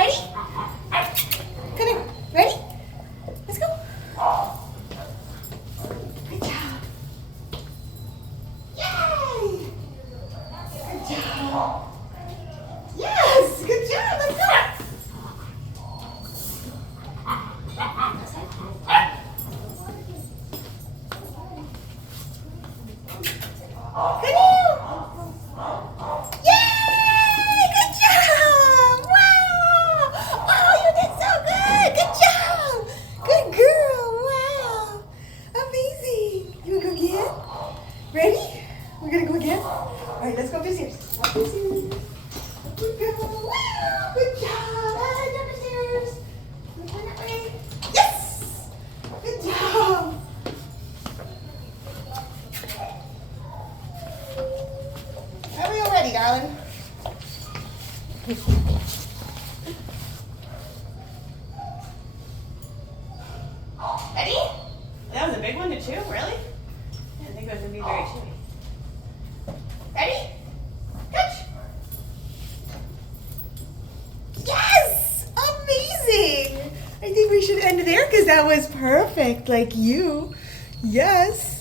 Ready? Canoe, ready? Let's go. Good job. Yay! Good job. Yes, good job. Let's go. Canoe! Yay! Good job! Wow! Wow, you did so good! Good job! Good girl! Wow! Amazing! You wanna go again? Ready? We're gonna go again? Alright, let's go up the stairs. Up the stairs. Up we go. Wow! Good job! And up the stairs. Turn that way. Yes! Good job! Are we all ready, darling? Ready? That was a big one to chew, really? I didn't think it was going to be very chewy. Ready? Catch! Yes! Amazing! I think we should end there because that was perfect, like you. Yes.